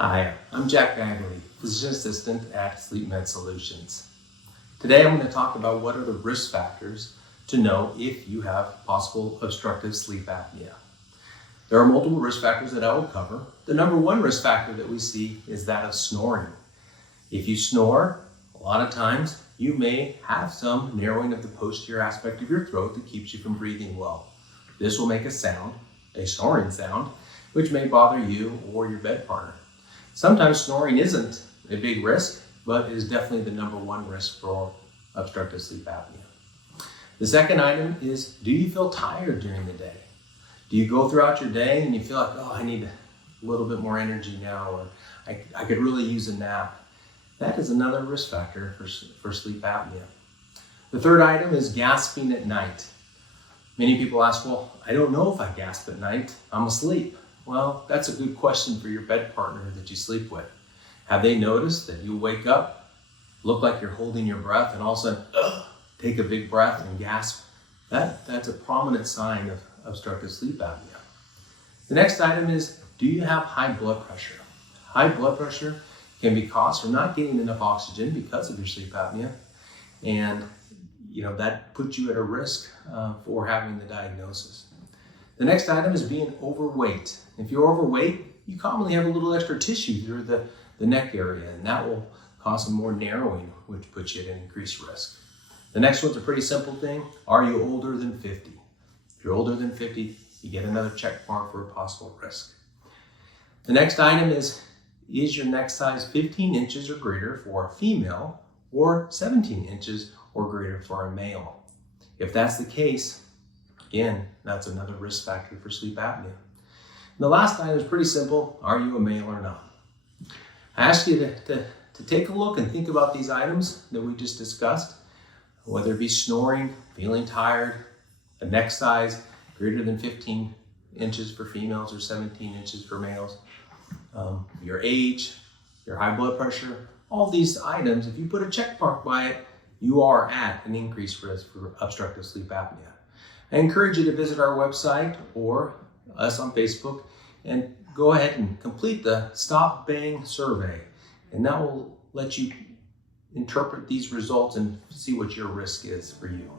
Hi, I'm Jack Bagley, Physician Assistant at Sleep Med Solutions. Today I'm going to talk about what are the risk factors to know if you have possible obstructive sleep apnea. There are multiple risk factors that I will cover. The number one risk factor that we see is that of snoring. If you snore, a lot of times you may have some narrowing of the posterior aspect of your throat that keeps you from breathing well. This will make a sound, a snoring sound, which may bother you or your bed partner. Sometimes snoring isn't a big risk, but is definitely the number one risk for obstructive sleep apnea. The second item is, do you feel tired during the day? Do you go throughout your day and you feel like, I need a little bit more energy now, or I could really use a nap? That is another risk factor for sleep apnea. The third item is gasping at night. Many people ask, I don't know if I gasp at night, I'm asleep. Well, that's a good question for your bed partner that you sleep with. Have they noticed that you wake up, look like you're holding your breath, and all of a sudden, take a big breath and gasp? That's a prominent sign of obstructive sleep apnea. The next item is, do you have high blood pressure? High blood pressure can be caused from not getting enough oxygen because of your sleep apnea, and that puts you at a risk for having the diagnosis. The next item is being overweight. If you're overweight, you commonly have a little extra tissue through the neck area, and that will cause some more narrowing, which puts you at an increased risk. The next one's a pretty simple thing. Are you older than 50? If you're older than 50, you get another check mark for a possible risk. The next item is your neck size 15 inches or greater for a female or 17 inches or greater for a male? If that's the case, again, that's another risk factor for sleep apnea. And the last item is pretty simple. Are you a male or not? I ask you to take a look and think about these items that we just discussed, whether it be snoring, feeling tired, a neck size greater than 15 inches for females or 17 inches for males, your age, your high blood pressure. All these items, if you put a check mark by it, you are at an increased risk for obstructive sleep apnea. I encourage you to visit our website or us on Facebook and go ahead and complete the Stop Bang survey, and that will let you interpret these results and see what your risk is for you.